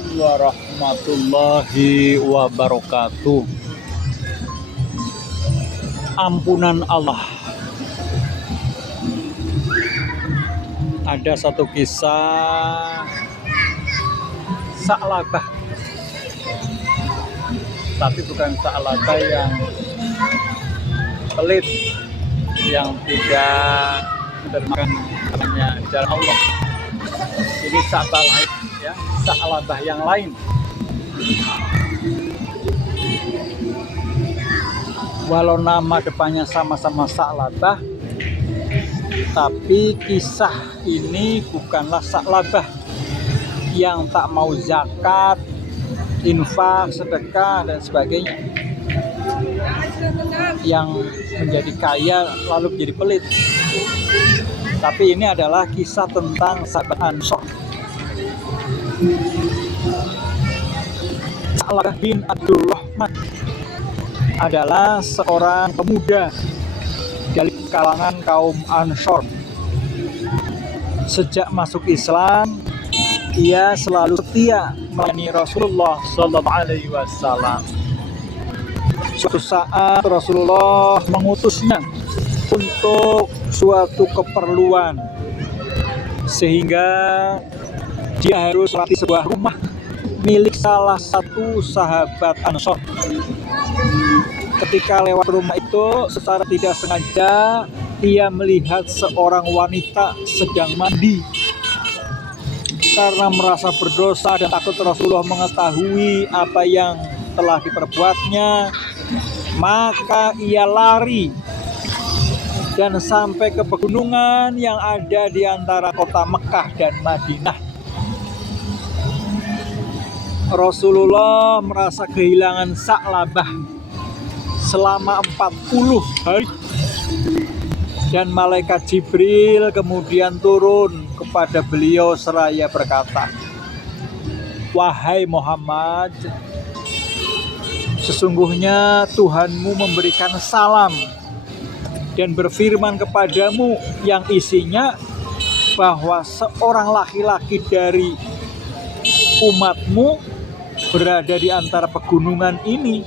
Assalamualaikum warahmatullahi wabarakatuh. Ampunan Allah. Ada satu kisah Sa'labah, tapi bukan Sa'labah yang pelit, yang tidak menerima namanya jalan Allah. Ini Sa'labah yang lain. Walau nama depannya sama-sama Sa'labah, tapi kisah ini bukanlah Sa'labah yang tak mau zakat, infak, sedekah dan sebagainya, yang menjadi kaya lalu menjadi pelit. Tapi ini adalah kisah tentang sahabat Ansor. Sa'labah bin Abdurrahman adalah seorang pemuda dari kalangan kaum Ansor. Sejak masuk Islam, ia selalu setia melayani Rasulullah SAW. Suatu saat Rasulullah mengutusnya untuk suatu keperluan, sehingga dia harus melewati sebuah rumah milik salah satu sahabat Ansor. Ketika lewat rumah itu, secara tidak sengaja ia melihat seorang wanita sedang mandi. Karena merasa berdosa dan takut Rasulullah mengetahui apa yang telah diperbuatnya, maka ia lari dan sampai ke pegunungan yang ada di antara kota Mekah dan Madinah. Rasulullah merasa kehilangan Sa'labah selama 40 hari. Dan malaikat Jibril kemudian turun kepada beliau seraya berkata, "Wahai Muhammad, sesungguhnya Tuhanmu memberikan salam dan berfirman kepadamu yang isinya bahwa seorang laki-laki dari umatmu berada di antara pegunungan ini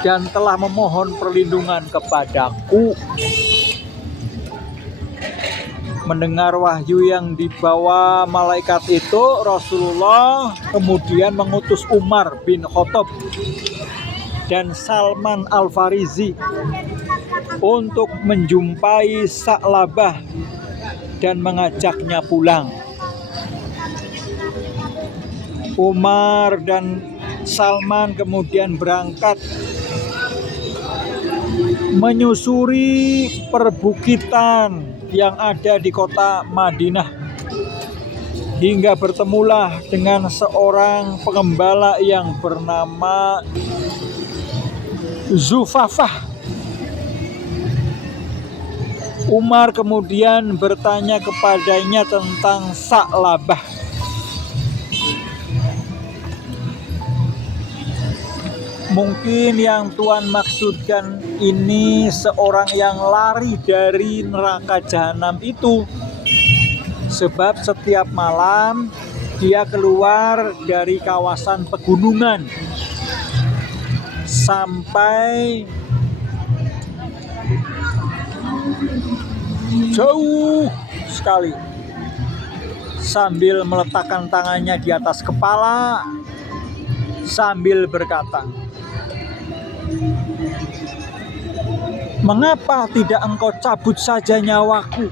dan telah memohon perlindungan kepadaku." Mendengar wahyu yang dibawa malaikat itu, Rasulullah kemudian mengutus Umar bin Khattab dan Salman Al-Farisi untuk menjumpai Sa'labah dan mengajaknya pulang. Umar dan Salman kemudian berangkat menyusuri perbukitan yang ada di kota Madinah, hingga bertemulah dengan seorang pengembala yang bernama Zufafah. Umar kemudian bertanya kepadanya tentang Sa'labah. Mungkin yang Tuhan maksudkan ini seorang yang lari dari neraka jahanam itu, sebab setiap malam dia keluar dari kawasan pegunungan sampai jauh sekali, sambil meletakkan tangannya di atas kepala sambil berkata, "Mengapa tidak engkau cabut saja nyawaku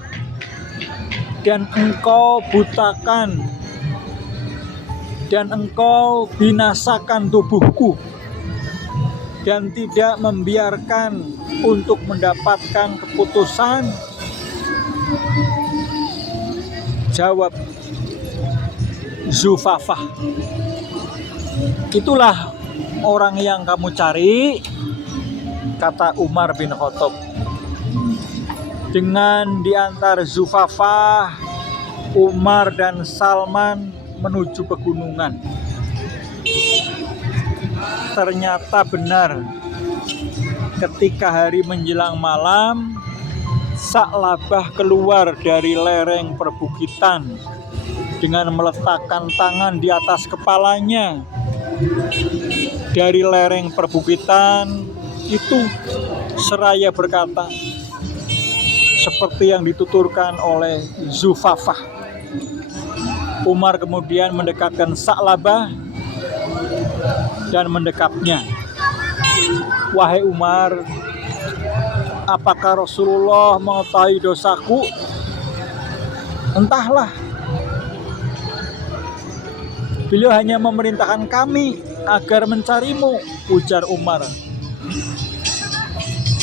dan engkau butakan dan engkau binasakan tubuhku dan tidak membiarkan untuk mendapatkan keputusan?" Jawab Zufafah, "Itulah orang yang kamu cari," kata Umar bin Khattab. Dengan diantar Zufafah, Umar dan Salman menuju pegunungan. Ternyata benar, ketika hari menjelang malam, Sa'labah keluar dari lereng perbukitan dengan meletakkan tangan di atas kepalanya dari lereng perbukitan itu, seraya berkata seperti yang dituturkan oleh Zufafah. Umar kemudian mendekatkan Sa'labah dan mendekapnya. Wahai Umar, apakah Rasulullah mengetahui dosaku? Entahlah. Beliau hanya memerintahkan kami agar mencarimu, ujar Umar.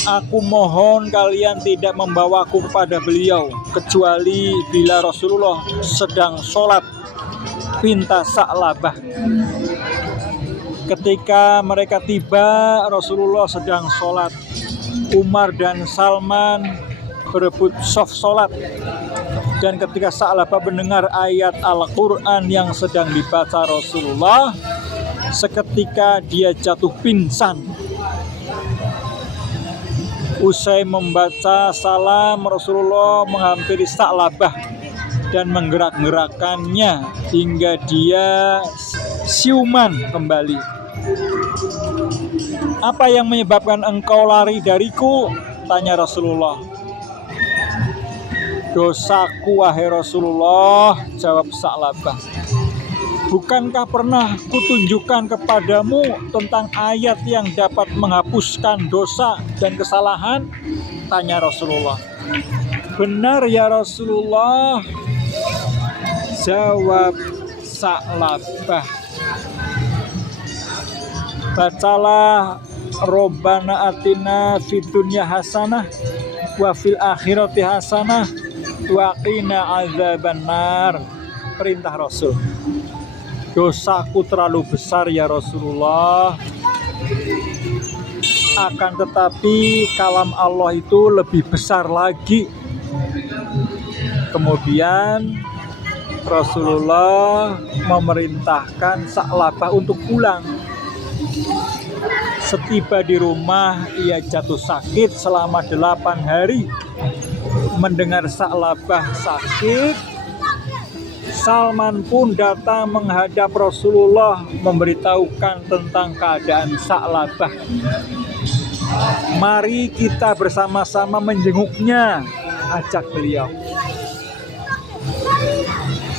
Aku mohon kalian tidak membawaku kepada beliau kecuali bila Rasulullah sedang sholat, pinta Sa'labah. Ketika mereka tiba, Rasulullah sedang sholat. Umar dan Salman berebut soft sholat. Dan ketika Sa'labah mendengar ayat Al-Quran yang sedang dibaca Rasulullah, seketika dia jatuh pingsan. Usai membaca salam, Rasulullah menghampiri Sa'labah dan menggerak-gerakkannya hingga dia siuman kembali. Apa yang menyebabkan engkau lari dariku? Tanya Rasulullah. Dosaku wahai Rasulullah, jawab Sa'labah. Bukankah pernah kutunjukkan kepadamu tentang ayat yang dapat menghapuskan dosa dan kesalahan? Tanya Rasulullah. Benar ya Rasulullah, jawab Sa'labah. Bacalah Robbana atina fid dunya hasanah wa fil akhirati hasanah wa qina azabannar. Perintah Rasul. Dosaku terlalu besar ya Rasulullah. Akan tetapi kalam Allah itu lebih besar lagi. Kemudian Rasulullah memerintahkan Sa'labah untuk pulang. Setiba di rumah, ia jatuh sakit selama 8 hari. Mendengar Sa'labah sakit, Salman pun datang menghadap Rasulullah memberitahukan tentang keadaan Sa'labah. Mari kita bersama-sama menjenguknya, ajak beliau.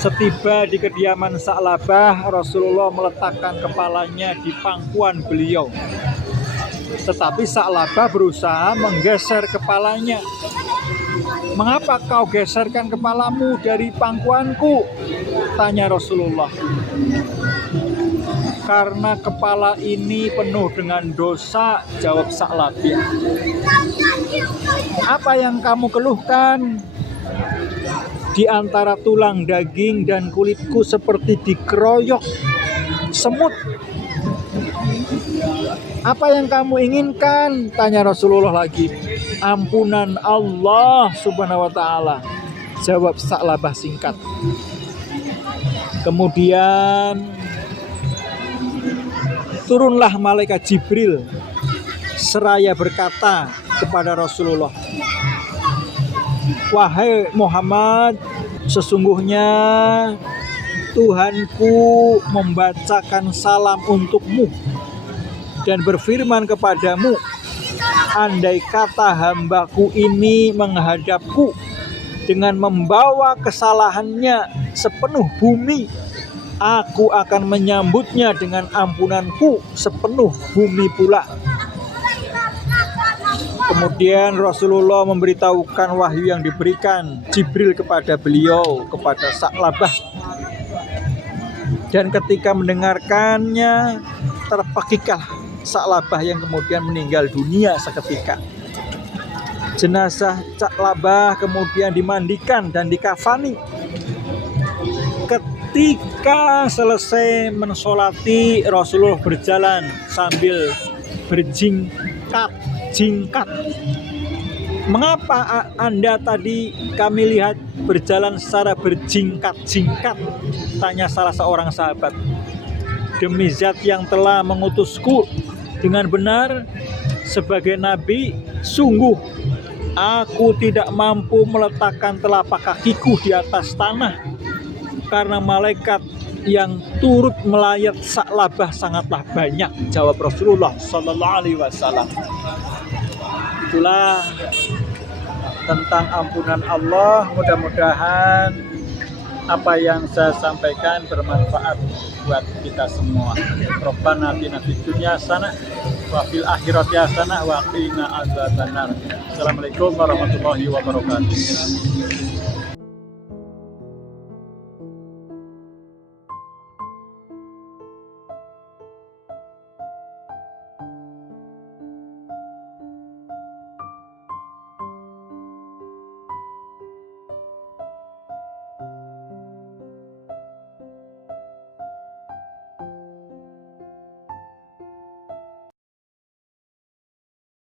Setiba di kediaman Sa'labah, Rasulullah meletakkan kepalanya di pangkuan beliau. Tetapi Sa'labah berusaha menggeser kepalanya. Mengapa kau geserkan kepalamu dari pangkuanku? Tanya Rasulullah. Karena kepala ini penuh dengan dosa, jawab Sa'labah. Apa yang kamu keluhkan? Di antara tulang daging dan kulitku seperti dikeroyok semut. Apa yang kamu inginkan? Tanya Rasulullah lagi. Ampunan Allah subhanahu wa ta'ala, jawab Sa'labah singkat. Kemudian turunlah malaikat Jibril seraya berkata kepada Rasulullah, wahai Muhammad, sesungguhnya Tuhanku membacakan salam untukmu dan berfirman kepadamu, andai kata hambaku ini menghadapku dengan membawa kesalahannya sepenuh bumi, aku akan menyambutnya dengan ampunanku sepenuh bumi pula. Kemudian Rasulullah memberitahukan wahyu yang diberikan Jibril kepada beliau, kepada Sa'labah. Dan ketika mendengarkannya, terpekiklah Sa'labah yang kemudian meninggal dunia seketika. Jenazah Sa'labah kemudian dimandikan dan dikafani. Ketika selesai mensolati, Rasulullah berjalan sambil berjingkat. Mengapa Anda tadi kami lihat berjalan secara berjingkat-jingkat? Tanya salah seorang sahabat. Demi zat yang telah mengutusku dengan benar sebagai nabi, sungguh aku tidak mampu meletakkan telapak kakiku di atas tanah karena malaikat yang turut melayat saklabah sangatlah banyak, jawab Rasulullah Sallallahu Alaihi Wasallam. Itulah tentang ampunan Allah. Mudah-mudahan apa yang saya sampaikan bermanfaat buat kita semua. Rabbana atina fid dunya hasanah wa fil akhirati hasanah wa qina adzabannar. Assalamualaikum warahmatullahi wabarakatuh.